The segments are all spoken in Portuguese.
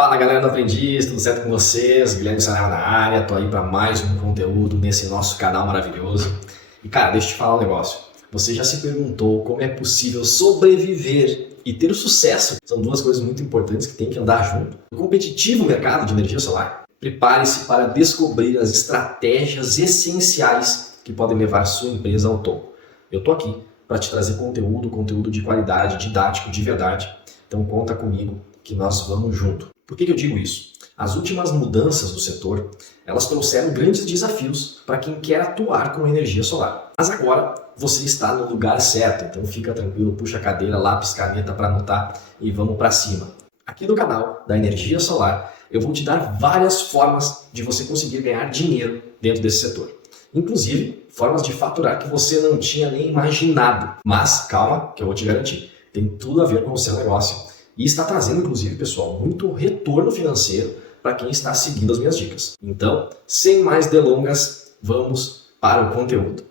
Fala galera do Aprendiz, tudo certo com vocês? Guilherme Saraiva na área, tô aí para mais um conteúdo nesse nosso canal maravilhoso. E cara, deixa eu te falar um negócio. Você já se perguntou como é possível sobreviver e ter sucesso? São duas coisas muito importantes que tem que andar junto. No competitivo mercado de energia solar, prepare-se para descobrir as estratégias essenciais que podem levar sua empresa ao topo. Eu tô aqui para te trazer conteúdo de qualidade, didático, de verdade. Então conta comigo que nós vamos junto. Por que eu digo isso? As últimas mudanças do setor, elas trouxeram grandes desafios para quem quer atuar com energia solar. Mas agora você está no lugar certo, então fica tranquilo, puxa a cadeira, lápis, caneta para anotar e vamos para cima. Aqui no canal da Energia Solar, eu vou te dar várias formas de você conseguir ganhar dinheiro dentro desse setor. Inclusive, formas de faturar que você não tinha nem imaginado. Mas calma, que eu vou te garantir, tem tudo a ver com o seu negócio. E está trazendo, inclusive, pessoal, muito retorno financeiro para quem está seguindo as minhas dicas. Então, sem mais delongas, vamos para o conteúdo.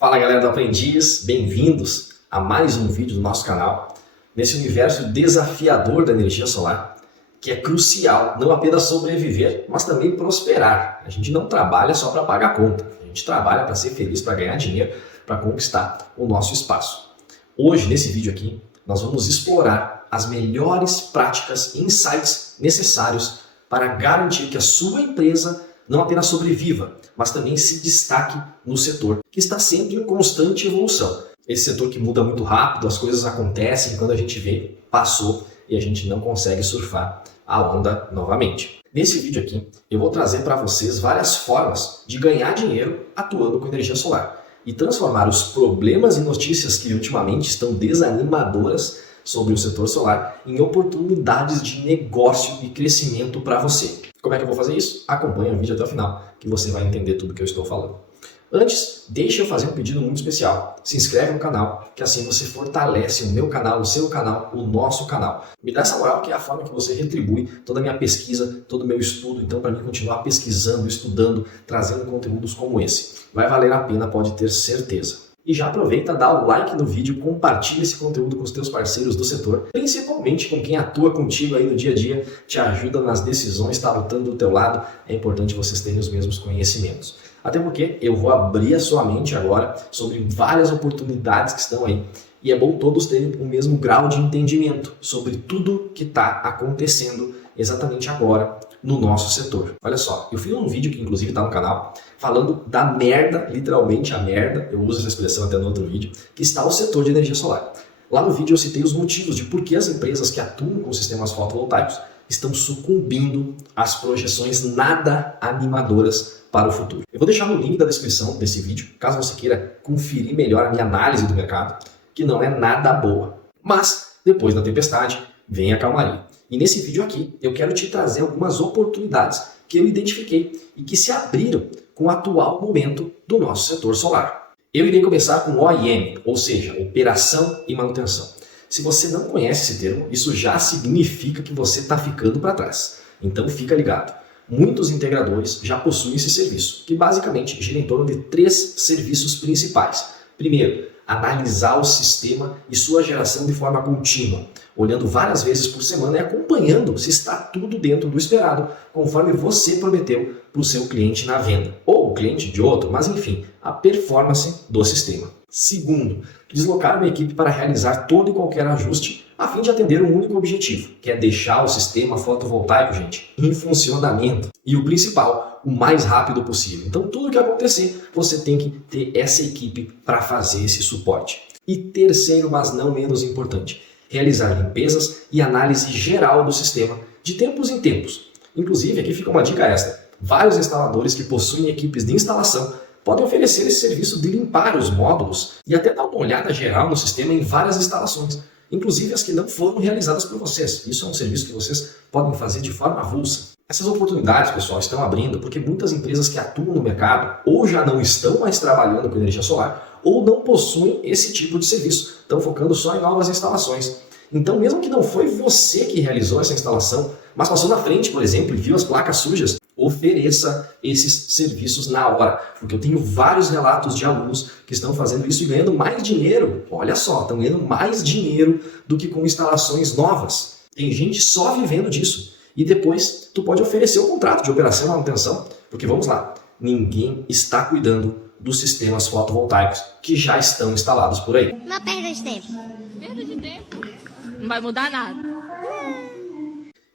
Fala galera do Aprendiz, bem-vindos a mais um vídeo do nosso canal. Nesse universo desafiador da energia solar, que é crucial não apenas sobreviver, mas também prosperar. A gente não trabalha só para pagar a conta. A gente trabalha para ser feliz, para ganhar dinheiro, para conquistar o nosso espaço. Hoje, nesse vídeo aqui, nós vamos explorar as melhores práticas e insights necessários para garantir que a sua empresa não apenas sobreviva, mas também se destaque no setor, que está sempre em constante evolução. Esse setor que muda muito rápido, as coisas acontecem e quando a gente vê, passou e a gente não consegue surfar a onda novamente. Nesse vídeo aqui, eu vou trazer para vocês várias formas de ganhar dinheiro atuando com energia solar e transformar os problemas e notícias que ultimamente estão desanimadoras sobre o setor solar em oportunidades de negócio e crescimento para você. Como é que eu vou fazer isso? Acompanhe o vídeo até o final, que você vai entender tudo que eu estou falando. Antes, deixa eu fazer um pedido muito especial. Se inscreve no canal, que assim você fortalece o meu canal, o seu canal, o nosso canal. Me dá essa moral, que é a forma que você retribui toda a minha pesquisa, todo o meu estudo. Então, para mim continuar pesquisando, estudando, trazendo conteúdos como esse. Vai valer a pena, pode ter certeza. E já aproveita, dá o like no vídeo, compartilha esse conteúdo com os teus parceiros do setor, principalmente com quem atua contigo aí no dia a dia, te ajuda nas decisões, está lutando do teu lado. É importante vocês terem os mesmos conhecimentos. Até porque eu vou abrir a sua mente agora sobre várias oportunidades que estão aí. E é bom todos terem o mesmo grau de entendimento sobre tudo que está acontecendo exatamente agora no nosso setor. Olha só, eu fiz um vídeo que inclusive está no canal, falando da merda, literalmente a merda, eu uso essa expressão até no outro vídeo, que está o setor de energia solar. Lá no vídeo eu citei os motivos de por que as empresas que atuam com sistemas fotovoltaicos estão sucumbindo às projeções nada animadoras para o futuro. Eu vou deixar no link da descrição desse vídeo, caso você queira conferir melhor a minha análise do mercado, que não é nada boa. Mas, depois da tempestade, vem a calmaria. E nesse vídeo aqui, eu quero te trazer algumas oportunidades que eu identifiquei e que se abriram com o atual momento do nosso setor solar. Eu irei começar com OIM, ou seja, Operação e Manutenção. Se você não conhece esse termo, isso já significa que você está ficando para trás. Então fica ligado. Muitos integradores já possuem esse serviço, que basicamente gira em torno de 3 serviços principais. Primeiro, analisar o sistema e sua geração de forma contínua, olhando várias vezes por semana e acompanhando se está tudo dentro do esperado, conforme você prometeu para o seu cliente na venda, ou o cliente de outro, mas enfim, a performance do sistema. Segundo, deslocar uma equipe para realizar todo e qualquer ajuste a fim de atender um único objetivo, que é deixar o sistema fotovoltaico, gente, em funcionamento. E o principal, o mais rápido possível. Então, tudo que acontecer, você tem que ter essa equipe para fazer esse suporte. E terceiro, mas não menos importante, realizar limpezas e análise geral do sistema de tempos em tempos. Inclusive, aqui fica uma dica extra. Vários instaladores que possuem equipes de instalação podem oferecer esse serviço de limpar os módulos e até dar uma olhada geral no sistema em várias instalações, inclusive as que não foram realizadas por vocês. Isso é um serviço que vocês podem fazer de forma avulsa. Essas oportunidades, pessoal, estão abrindo porque muitas empresas que atuam no mercado ou já não estão mais trabalhando com energia solar ou não possuem esse tipo de serviço, estão focando só em novas instalações. Então, mesmo que não foi você que realizou essa instalação, mas passou na frente, por exemplo, e viu as placas sujas, Ofereça esses serviços na hora, porque eu tenho vários relatos de alunos que estão fazendo isso e ganhando mais dinheiro. Olha só, estão ganhando mais dinheiro do que com instalações novas. Tem gente só vivendo disso. E depois tu pode oferecer o contrato de operação e manutenção, porque vamos lá, ninguém está cuidando dos sistemas fotovoltaicos que já estão instalados por aí. Uma perda de tempo. Perda de tempo. Não vai mudar nada.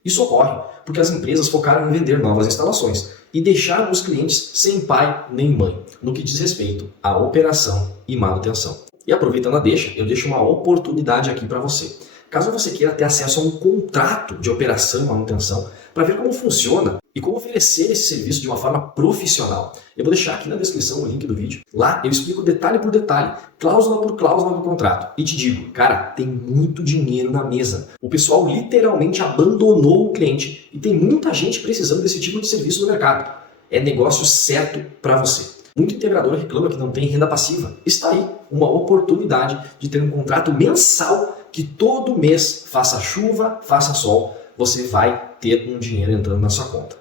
Isso ocorre porque as empresas focaram em vender novas instalações e deixaram os clientes sem pai nem mãe no que diz respeito à operação e manutenção. E aproveitando a deixa, eu deixo uma oportunidade aqui para você. Caso você queira ter acesso a um contrato de operação e manutenção para ver como funciona e como oferecer esse serviço de uma forma profissional, eu vou deixar aqui na descrição o link do vídeo. Lá eu explico detalhe por detalhe, cláusula por cláusula do contrato. E te digo, cara, tem muito dinheiro na mesa. O pessoal literalmente abandonou o cliente e tem muita gente precisando desse tipo de serviço no mercado. É negócio certo para você. Muito integrador reclama que não tem renda passiva. Está aí uma oportunidade de ter um contrato mensal que todo mês, faça chuva, faça sol, você vai ter um dinheiro entrando na sua conta.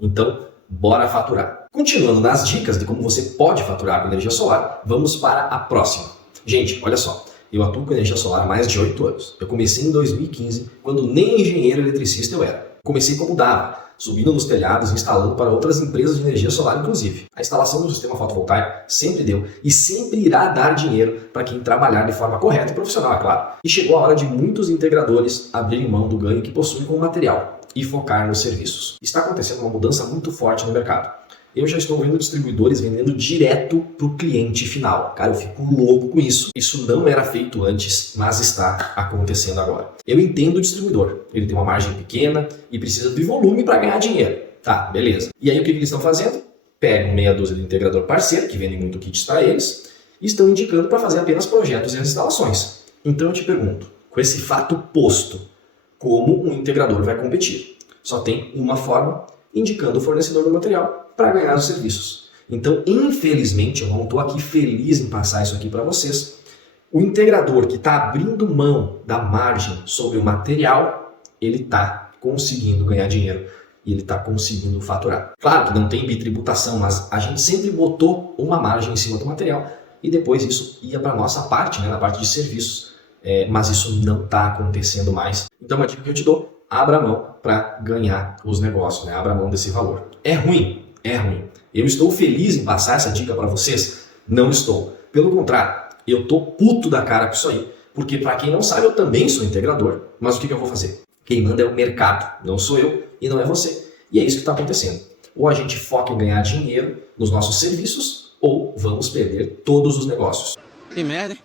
Então, bora faturar. Continuando nas dicas de como você pode faturar com energia solar, vamos para a próxima. Gente, olha só, eu atuo com energia solar há mais de 8 anos. Eu comecei em 2015, quando nem engenheiro eletricista eu era. Comecei como dava, subindo nos telhados, instalando para outras empresas de energia solar, inclusive. A instalação do sistema fotovoltaico sempre deu e sempre irá dar dinheiro para quem trabalhar de forma correta e profissional, é claro. E chegou a hora de muitos integradores abrirem mão do ganho que possuem com o material e focar nos serviços. Está acontecendo uma mudança muito forte no mercado. Eu já estou vendo distribuidores vendendo direto para o cliente final. Cara, eu fico louco com isso. Isso não era feito antes, mas está acontecendo agora. Eu entendo o distribuidor. Ele tem uma margem pequena e precisa de volume para ganhar dinheiro. Tá, beleza. E aí o que eles estão fazendo? Pegam meia dúzia de integrador parceiro, que vendem muito kits para eles, e estão indicando para fazer apenas projetos e instalações. Então eu te pergunto, com esse fato posto, como um integrador vai competir? Só tem uma forma, indicando o fornecedor do material para ganhar os serviços. Então, infelizmente, eu não estou aqui feliz em passar isso aqui para vocês. O integrador que está abrindo mão da margem sobre o material, ele está conseguindo ganhar dinheiro e ele está conseguindo faturar. Claro que não tem bitributação, mas a gente sempre botou uma margem em cima do material e depois isso ia para a nossa parte, né, na parte de serviços. Mas isso não está acontecendo mais. Então, uma dica que eu te dou, abra mão para ganhar os negócios, né? Abra mão desse valor. É ruim. É ruim. Eu estou feliz em passar essa dica para vocês? Não estou. Pelo contrário, eu estou puto da cara com isso aí. Porque, para quem não sabe, eu também sou integrador. Mas o que eu vou fazer? Quem manda é o mercado. Não sou eu e não é você. E é isso que está acontecendo. Ou a gente foca em ganhar dinheiro nos nossos serviços, ou vamos perder todos os negócios. Que merda, hein?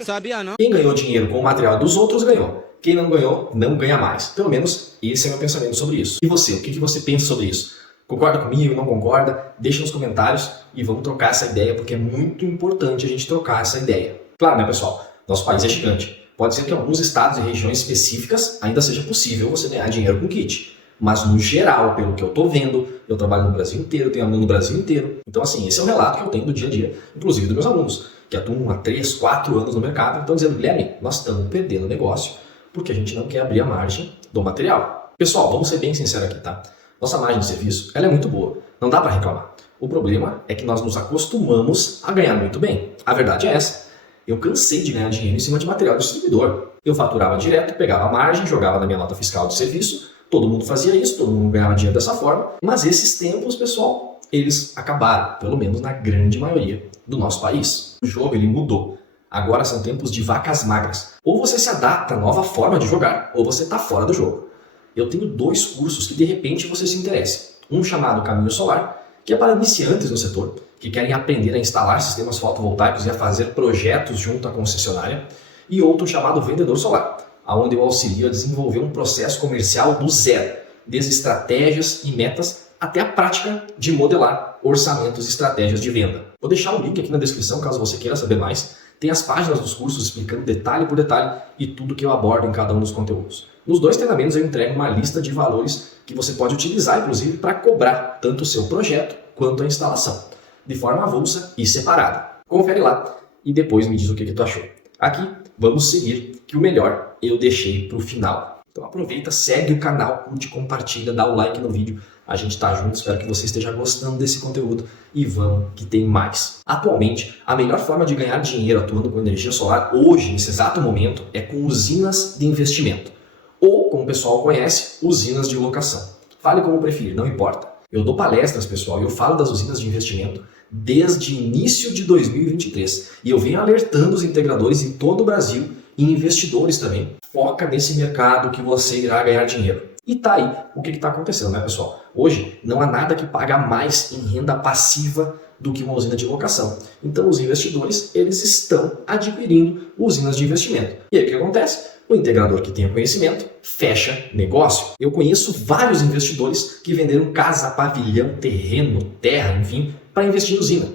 Sabia não? Quem ganhou dinheiro com o material dos outros, ganhou. Quem não ganhou, não ganha mais. Pelo menos, esse é o meu pensamento sobre isso. E você? O que você pensa sobre isso? Concorda comigo? Não concorda? Deixa nos comentários e vamos trocar essa ideia, porque é muito importante a gente trocar essa ideia. Claro, né, pessoal? Nosso país é gigante. Pode ser que em alguns estados e regiões específicas ainda seja possível você ganhar dinheiro com kit. Mas no geral, pelo que eu estou vendo, eu trabalho no Brasil inteiro, tenho aluno no Brasil inteiro. Então, assim, esse é o relato que eu tenho do dia a dia, inclusive dos meus alunos, que atuam há 3, 4 anos no mercado, estão dizendo, Guilherme, nós estamos perdendo o negócio porque a gente não quer abrir a margem do material. Pessoal, vamos ser bem sinceros aqui, tá? Nossa margem de serviço, ela é muito boa, não dá para reclamar. O problema é que nós nos acostumamos a ganhar muito bem. A verdade é essa. Eu cansei de ganhar dinheiro em cima de material do distribuidor. Eu faturava direto, pegava a margem, jogava na minha nota fiscal de serviço, todo mundo fazia isso, todo mundo ganhava dinheiro dessa forma, mas esses tempos, pessoal, eles acabaram, pelo menos na grande maioria do nosso país. O jogo, ele mudou. Agora são tempos de vacas magras. Ou você se adapta à nova forma de jogar, ou você está fora do jogo. Eu tenho 2 cursos que de repente você se interessa. Um chamado Caminho Solar, que é para iniciantes no setor, que querem aprender a instalar sistemas fotovoltaicos e a fazer projetos junto à concessionária. E outro chamado Vendedor Solar, onde eu auxilio a desenvolver um processo comercial do zero, desde estratégias e metas até a prática de modelar orçamentos e estratégias de venda. Vou deixar o link aqui na descrição caso você queira saber mais. Tem as páginas dos cursos explicando detalhe por detalhe e tudo que eu abordo em cada um dos conteúdos. Nos 2 treinamentos eu entrego uma lista de valores que você pode utilizar, inclusive, para cobrar tanto o seu projeto quanto a instalação, de forma avulsa e separada. Confere lá e depois me diz o que tu achou. Aqui, vamos seguir, que o melhor eu deixei para o final. Então aproveita, segue o canal, curte, compartilha, dá o like no vídeo. A gente tá junto, espero que você esteja gostando desse conteúdo e vamos que tem mais. Atualmente, a melhor forma de ganhar dinheiro atuando com energia solar hoje, nesse exato momento, é com usinas de investimento. Ou, como o pessoal conhece, usinas de locação. Fale como preferir, não importa. Eu dou palestras, pessoal, e eu falo das usinas de investimento desde início de 2023. E eu venho alertando os integradores em todo o Brasil e investidores também. Foca nesse mercado que você irá ganhar dinheiro. E tá aí o que está acontecendo, né, pessoal? Hoje não há nada que paga mais em renda passiva do que uma usina de locação. Então os investidores, eles estão adquirindo usinas de investimento. E aí o que acontece? O integrador que tem conhecimento fecha negócio. Eu conheço vários investidores que venderam casa, pavilhão, terreno, terra, enfim, para investir em usina.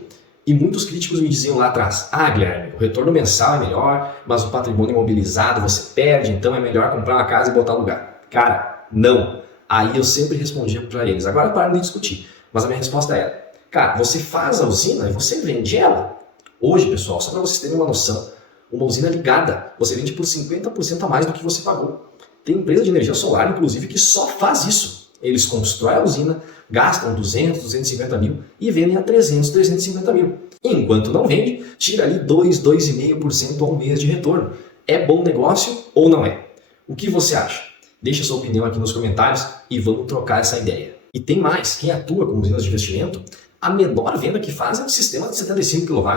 E muitos críticos me diziam lá atrás, Guilherme, o retorno mensal é melhor, mas o patrimônio imobilizado você perde, então é melhor comprar uma casa e botar no lugar. Cara, não. Aí eu sempre respondia para eles. Agora para de discutir. Mas a minha resposta era, cara, você faz a usina e você vende ela. Hoje, pessoal, só para vocês terem uma noção, uma usina ligada, você vende por 50% a mais do que você pagou. Tem empresa de energia solar, inclusive, que só faz isso. Eles constroem a usina, gastam 200, 250 mil e vendem a 300, 350 mil. Enquanto não vende, tira ali 2, 2,5% ao mês de retorno. É bom negócio ou não é? O que você acha? Deixe sua opinião aqui nos comentários e vamos trocar essa ideia. E tem mais, quem atua com usinas de investimento, a menor venda que faz é um sistema de 75 kW.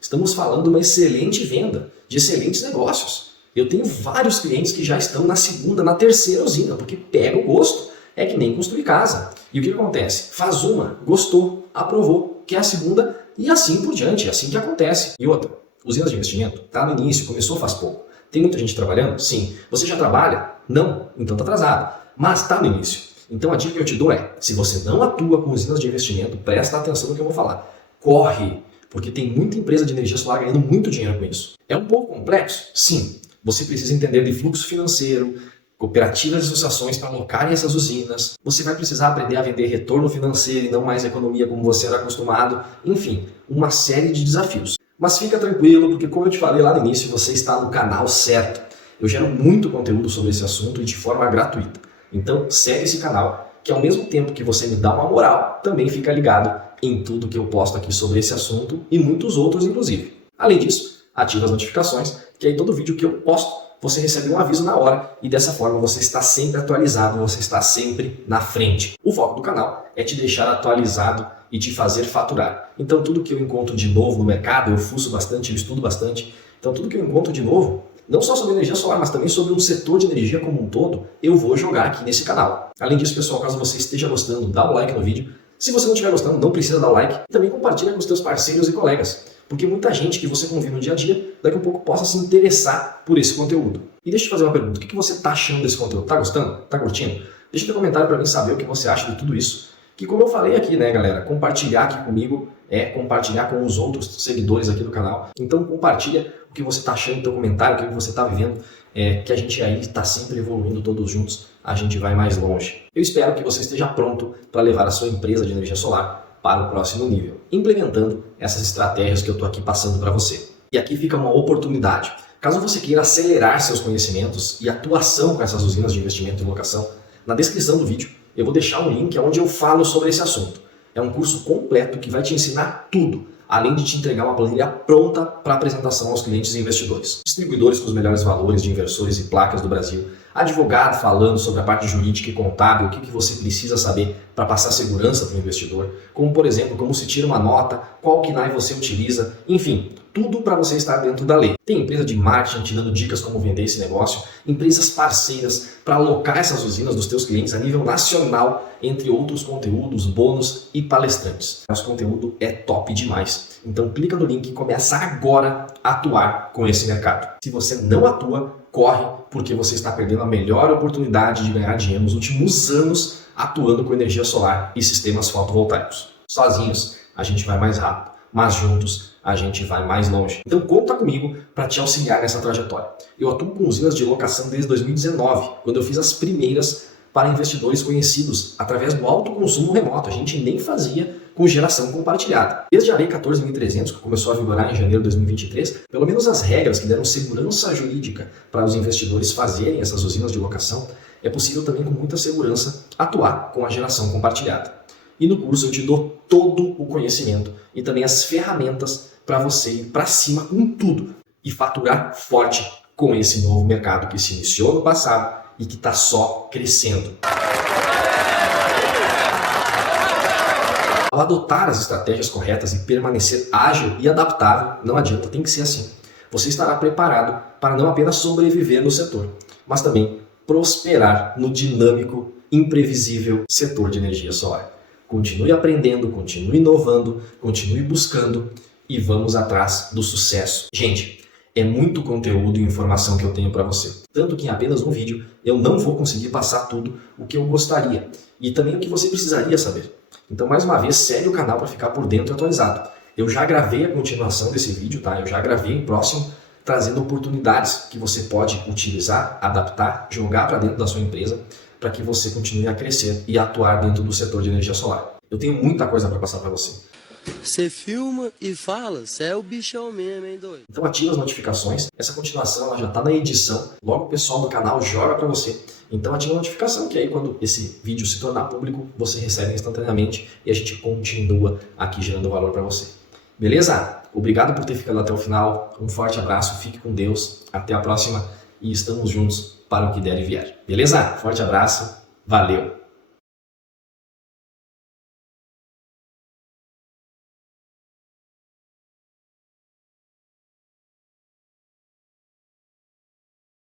Estamos falando de uma excelente venda, de excelentes negócios. Eu tenho vários clientes que já estão na segunda, na terceira usina, porque pega o gosto. É que nem construir casa. E o que acontece? Faz uma, gostou, aprovou, quer a segunda e assim por diante, é assim que acontece. E outra, usinas de investimento, tá no início, começou faz pouco. Tem muita gente trabalhando? Sim. Você já trabalha? Não. Então está atrasado. Mas está no início. Então a dica que eu te dou é, se você não atua com usinas de investimento, presta atenção no que eu vou falar. Corre, porque tem muita empresa de energia solar ganhando muito dinheiro com isso. É um pouco complexo? Sim. Você precisa entender de fluxo financeiro, cooperativas e associações para alocarem essas usinas. Você vai precisar aprender a vender retorno financeiro e não mais economia como você era acostumado. Enfim, uma série de desafios. Mas fica tranquilo, porque como eu te falei lá no início, você está no canal certo. Eu gero muito conteúdo sobre esse assunto e de forma gratuita. Então segue esse canal, que ao mesmo tempo que você me dá uma moral, também fica ligado em tudo que eu posto aqui sobre esse assunto e muitos outros inclusive. Além disso, ativa as notificações, que aí todo vídeo que eu posto, você recebe um aviso na hora e dessa forma você está sempre atualizado, você está sempre na frente. O foco do canal é te deixar atualizado e te fazer faturar. Então tudo que eu encontro de novo no mercado, eu fuço bastante, eu estudo bastante, então tudo que eu encontro de novo, não só sobre energia solar, mas também sobre o setor de energia como um todo, eu vou jogar aqui nesse canal. Além disso, pessoal, caso você esteja gostando, dá o like no vídeo. Se você não estiver gostando, não precisa dar o like. Também compartilha com os teus parceiros e colegas, porque muita gente que você convive no dia a dia, daqui a pouco possa se interessar por esse conteúdo. E deixa eu te fazer uma pergunta, o que você está achando desse conteúdo? Tá gostando? Tá curtindo? Deixa no comentário para mim saber o que você acha de tudo isso. Que como eu falei aqui, né, galera, compartilhar aqui comigo é compartilhar com os outros seguidores aqui do canal. Então compartilha o que você está achando no teu comentário, o que você está vivendo, que a gente aí está sempre evoluindo todos juntos, a gente vai mais longe. Eu espero que você esteja pronto para levar a sua empresa de energia solar para o próximo nível, implementando essas estratégias que eu estou aqui passando para você. E aqui fica uma oportunidade. Caso você queira acelerar seus conhecimentos e atuação com essas usinas de investimento e locação, na descrição do vídeo eu vou deixar um link onde eu falo sobre esse assunto. É um curso completo que vai te ensinar tudo, além de te entregar uma planilha pronta para apresentação aos clientes e investidores. Distribuidores com os melhores valores de inversores e placas do Brasil, advogado falando sobre a parte jurídica e contábil, o que você precisa saber para passar segurança para o investidor, como por exemplo, como se tira uma nota, qual KNAI você utiliza, enfim, tudo para você estar dentro da lei. Tem empresa de marketing te dando dicas como vender esse negócio, empresas parceiras para alocar essas usinas dos teus clientes a nível nacional, entre outros conteúdos, bônus e palestrantes. Nosso conteúdo é top demais. Então clica no link e começa agora a atuar com esse mercado. Se você não atua, corre, porque você está perdendo a melhor oportunidade de ganhar dinheiro nos últimos anos atuando com energia solar e sistemas fotovoltaicos. Sozinhos, a gente vai mais rápido, mas juntos a gente vai mais longe. Então conta comigo para te auxiliar nessa trajetória. Eu atuo com usinas de locação desde 2019, quando eu fiz as primeiras para investidores conhecidos através do autoconsumo remoto. A gente nem fazia com geração compartilhada. Desde a Lei 14.300, que começou a vigorar em janeiro de 2023, pelo menos as regras que deram segurança jurídica para os investidores fazerem essas usinas de locação, é possível também com muita segurança atuar com a geração compartilhada. E no curso eu te dou todo o conhecimento e também as ferramentas para você ir para cima com tudo e faturar forte com esse novo mercado que se iniciou no passado e que está só crescendo. Ao adotar as estratégias corretas e permanecer ágil e adaptável, não adianta, tem que ser assim. Você estará preparado para não apenas sobreviver no setor, mas também prosperar no dinâmico, imprevisível setor de energia solar. Continue aprendendo, continue inovando, continue buscando e vamos atrás do sucesso. Gente, é muito conteúdo e informação que eu tenho para você. Tanto que em apenas um vídeo eu não vou conseguir passar tudo o que eu gostaria e também o que você precisaria saber. Então, mais uma vez, segue o canal para ficar por dentro e atualizado. Eu já gravei a continuação desse vídeo, tá? Eu já gravei o próximo, trazendo oportunidades que você pode utilizar, adaptar, jogar para dentro da sua empresa para que você continue a crescer e atuar dentro do setor de energia solar. Eu tenho muita coisa para passar para você. Você filma e fala, você é o bichão mesmo, hein, doido? Então ativa as notificações, essa continuação ela já está na edição, logo o pessoal do canal joga para você. Então ativa a notificação, que aí quando esse vídeo se tornar público, você recebe instantaneamente e a gente continua aqui gerando valor para você. Beleza? Obrigado por ter ficado até o final, um forte abraço, fique com Deus, até a próxima e estamos juntos para o que der e vier. Beleza? Forte abraço, valeu!